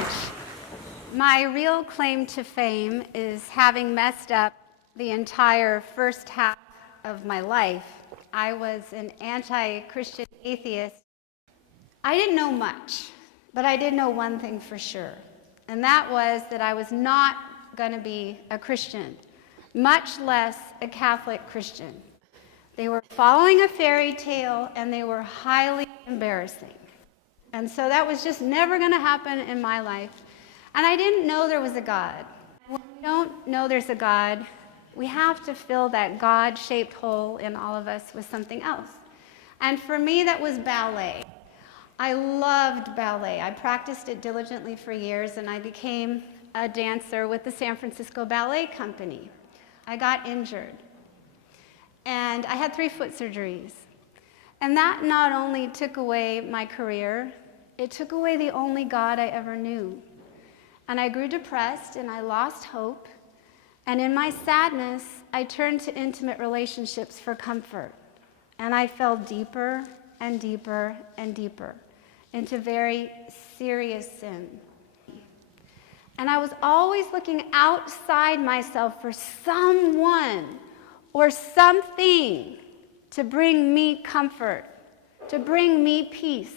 much. My real claim to fame is having messed up the entire first half of my life. I was an anti-Christian atheist. I didn't know much, but I did know one thing for sure, and that was that I was not going to be a Christian, much less a Catholic Christian. They were following a fairy tale, and they were highly embarrassing. And so that was just never going to happen in my life. And I didn't know there was a God. When we don't know there's a God, we have to fill that God-shaped hole in all of us with something else. And for me, that was ballet. I loved ballet. I practiced it diligently for years, and I became a dancer with the San Francisco Ballet Company. I got injured, and I had 3 foot surgeries. And that not only took away my career, it took away the only God I ever knew. And I grew depressed, and I lost hope. And in my sadness, I turned to intimate relationships for comfort. And I fell deeper and deeper and deeper into very serious sin. And I was always looking outside myself for someone or something to bring me comfort, to bring me peace.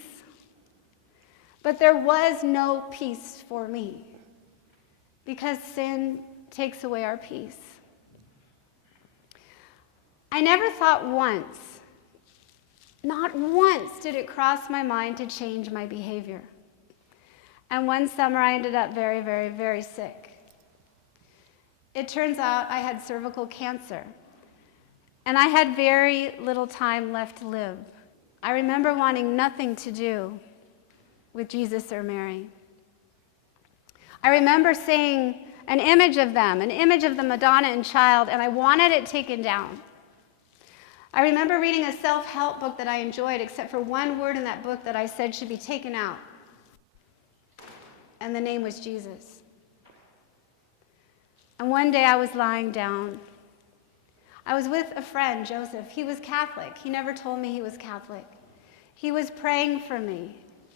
But there was no peace for me, because sin takes away our peace. I never thought once, not once did it cross my mind to change my behavior. And one summer I ended up very, very, very sick. It turns out I had cervical cancer, and I had very little time left to live. I remember wanting nothing to do with Jesus or Mary. I remember seeing an image of them, an image of the Madonna and Child, and I wanted it taken down. I remember reading a self-help book that I enjoyed, except for one word in that book that I said should be taken out. And the name was Jesus. And one day I was lying down. I was with a friend, Joseph. He was Catholic. He never told me he was Catholic. He was praying for me.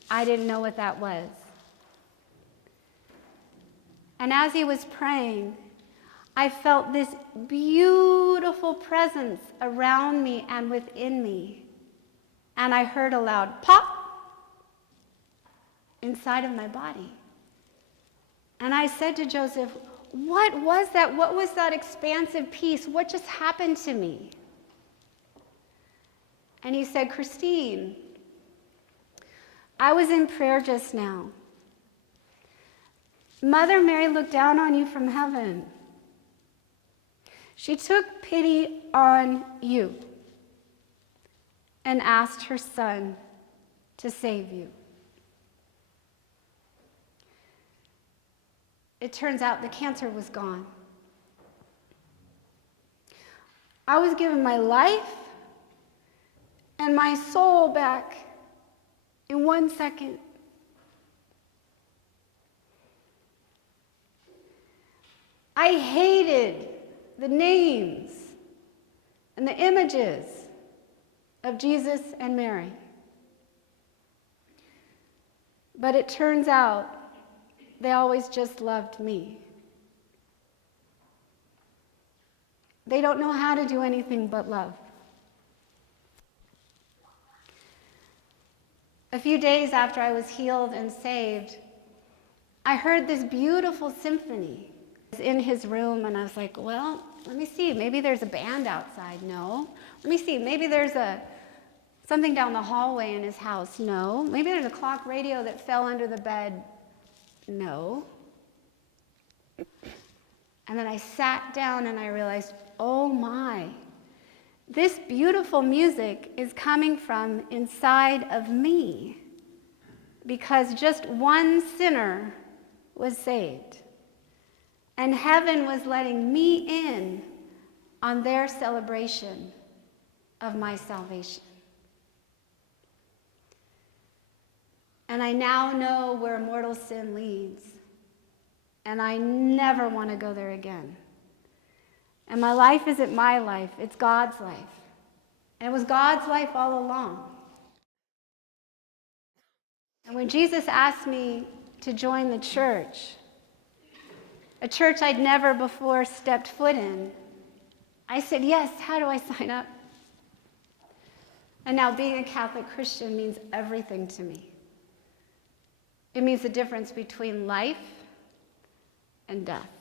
I didn't know what that was. And as he was praying, I felt this beautiful presence around me and within me. And I heard a loud pop inside of my body. And I said to Joseph, "What was that? What was that expansive peace? What just happened to me?" And he said, "Christine, I was in prayer just now. Mother Mary looked down on you from heaven. She took pity on you and asked her son to save you." It turns out the cancer was gone. I was given my life and my soul back in 1 second. I hated the names and the images of Jesus and Mary. But it turns out they always just loved me. They don't know how to do anything but love. A few days after I was healed and saved, I heard this beautiful symphony in his room, and I was like, well, let me see, maybe there's a band outside. No. Let me see, maybe there's something down the hallway in his house. No. Maybe there's a clock radio that fell under the bed. No. And then I sat down and I realized, oh my, this beautiful music is coming from inside of me, because just one sinner was saved. And heaven was letting me in on their celebration of my salvation. And I now know where mortal sin leads. And I never want to go there again. And my life isn't my life, it's God's life. And it was God's life all along. And when Jesus asked me to join the church, a church I'd never before stepped foot in. I said, yes, how do I sign up? And now being a Catholic Christian means everything to me. It means the difference between life and death.